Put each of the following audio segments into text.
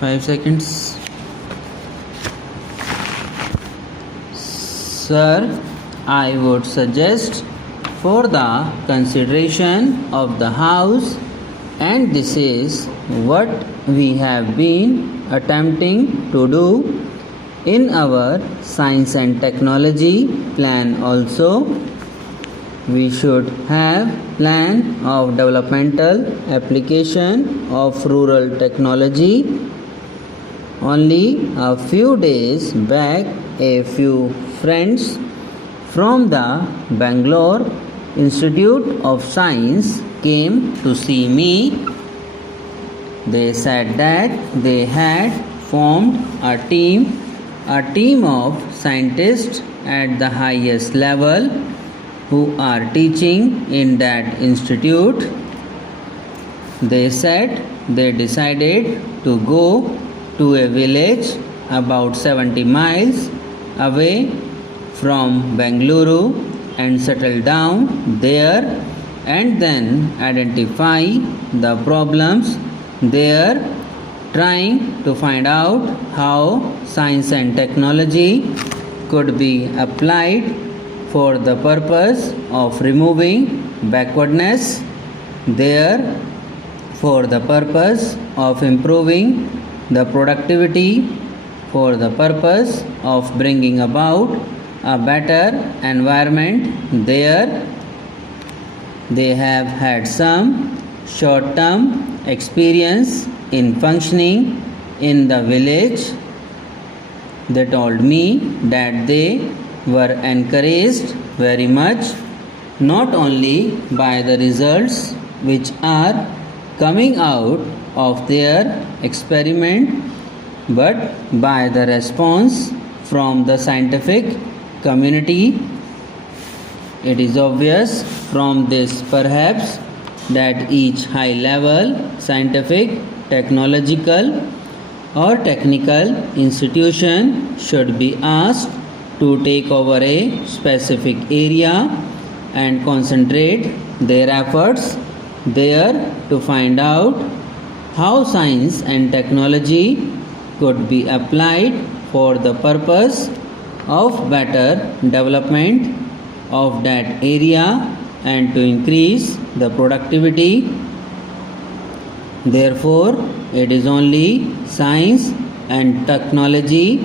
5 seconds. Sir, I would suggest for the consideration of the House, and this is what we have been attempting to do in our science and technology plan also. We should have plan of developmental application of rural technology. Only a few days back, a few friends from the Bangalore Institute of Science came to see me. They said that they had formed a team of scientists at the highest level who are teaching in that institute. They said they decided to go to a village about 70 miles away from Bengaluru and settle down there and then identify the problems there, trying to find out how science and technology could be applied for the purpose of removing backwardness there, for the purpose of improving the productivity, for the purpose of bringing about a better environment there. They have had some short-term experience in functioning in the village. They told me that they were encouraged very much, not only by the results which are coming out of their experiment, but by the response from the scientific community. It is obvious from this perhaps that each high level scientific, technological or technical institution should be asked to take over a specific area and concentrate their efforts there to find out how science and technology could be applied for the purpose of better development of that area and to increase the productivity. Therefore, it is only science and technology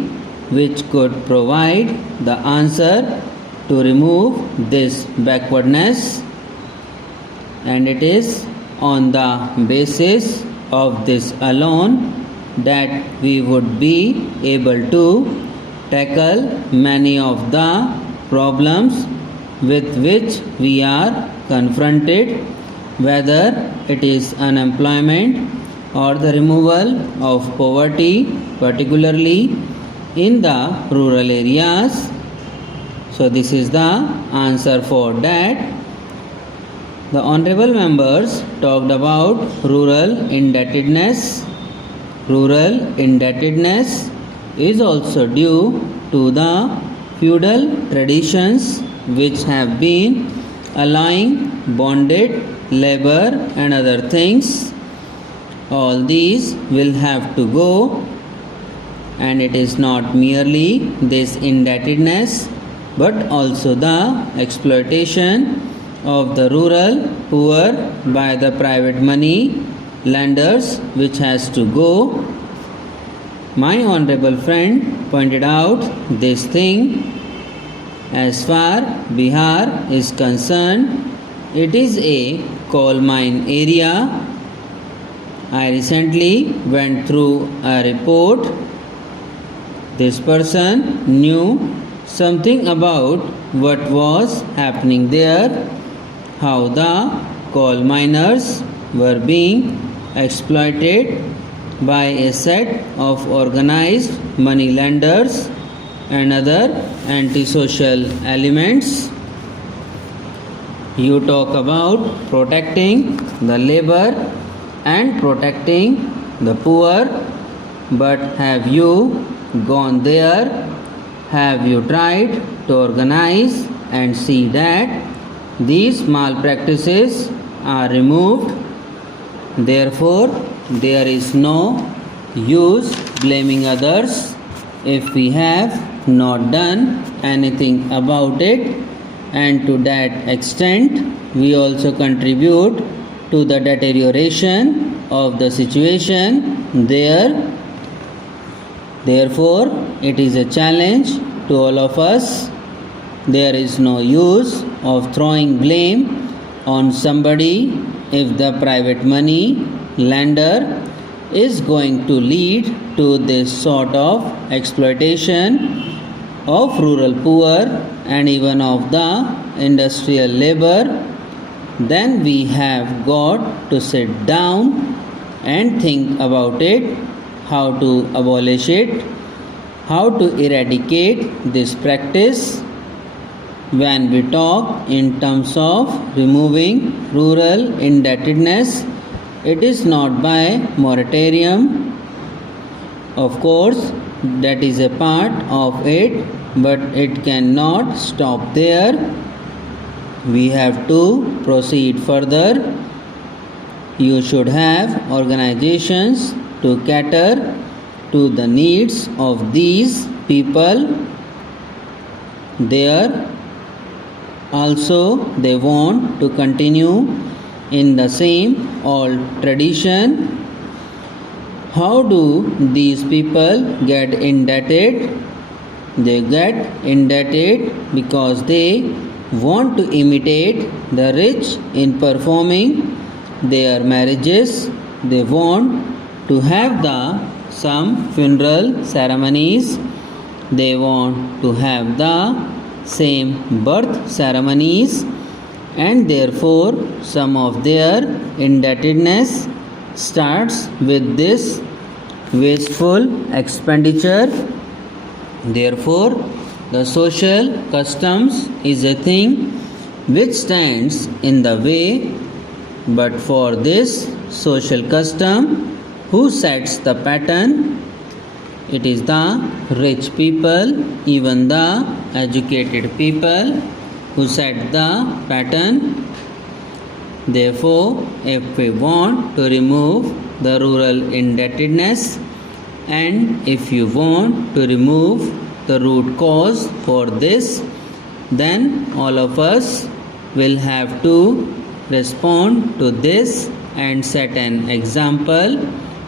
which could provide the answer to remove this backwardness, and it is on the basis of this alone that we would be able to tackle many of the problems with which we are confronted, whether it is unemployment or the removal of poverty, particularly in the rural areas. So this is the answer for that. The honorable members talked about rural indebtedness. Rural indebtedness is also due to the feudal traditions which have been allowing bonded labor and other things. All these will have to go, and it is not merely this indebtedness but also the exploitation of the rural poor by the private money lenders which has to go. My honorable friend pointed out this thing. As far Bihar is concerned, it is a coal mine area. I recently went through a report. This person knew something about what was happening there, how the coal miners were being exploited by a set of organized money lenders and other antisocial elements. You talk about protecting the labor and protecting the poor, but have you gone there? Have you tried to organize and see that these malpractices are removed? Therefore, there is no use blaming others if we have not done anything about it, and to that extent we also contribute to the deterioration of the situation there. Therefore, it is a challenge to all of us. There is no use of throwing blame on somebody if the private money lender is going to lead to this sort of exploitation of rural poor and even of the industrial labor. Then we have got to sit down and think about it, how to abolish it, how to eradicate this practice. When we talk in terms of removing rural indebtedness, it is not by moratorium. Of course, that is a part of it, but it cannot stop there. We have to proceed further. You should have organizations to cater to the needs of these people. There also they want to continue in the same old tradition. How do these people get indebted? They get indebted because they want to imitate the rich in performing their marriages. They want to have some funeral ceremonies. They want to have the same birth ceremonies, and therefore some of their indebtedness starts with this wasteful expenditure. Therefore, the social customs is a thing which stands in the way, but for this social custom, who sets the pattern? It is the rich people, even the educated people, who set the pattern. Therefore, if we want to remove the rural indebtedness, and if you want to remove the root cause for this, then all of us will have to respond to this and set an example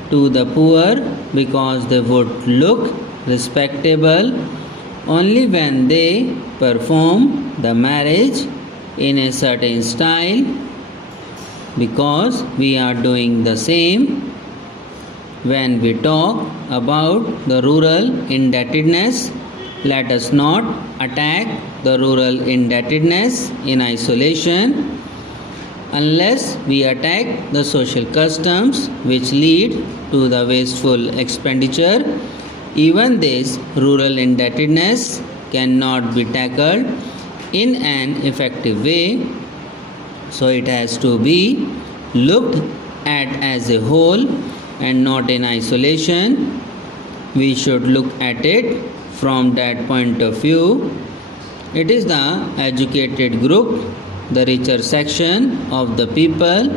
to the poor, because they would look respectable only when they perform the marriage in a certain style, because we are doing the same. When we talk about the rural indebtedness, let us not attack the rural indebtedness in isolation. Unless we attack the social customs which lead to the wasteful expenditure, even this rural indebtedness cannot be tackled in an effective way. So it has to be looked at as a whole and not in isolation. We should look at it from that point of view. It is the educated group, the richer section of the people,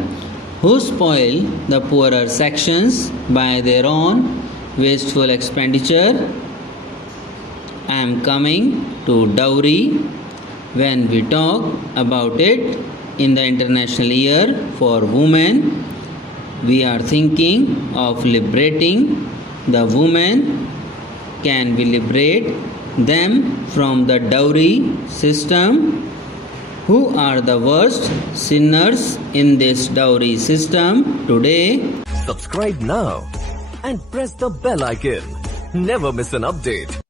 who spoil the poorer sections by their own wasteful expenditure. I am coming to dowry. When we talk about it in the International Year for Women, we are thinking of liberating the women. Can we liberate them from the dowry system? Who are the worst sinners in this dowry system today? Subscribe now and press the bell icon. Never miss an update.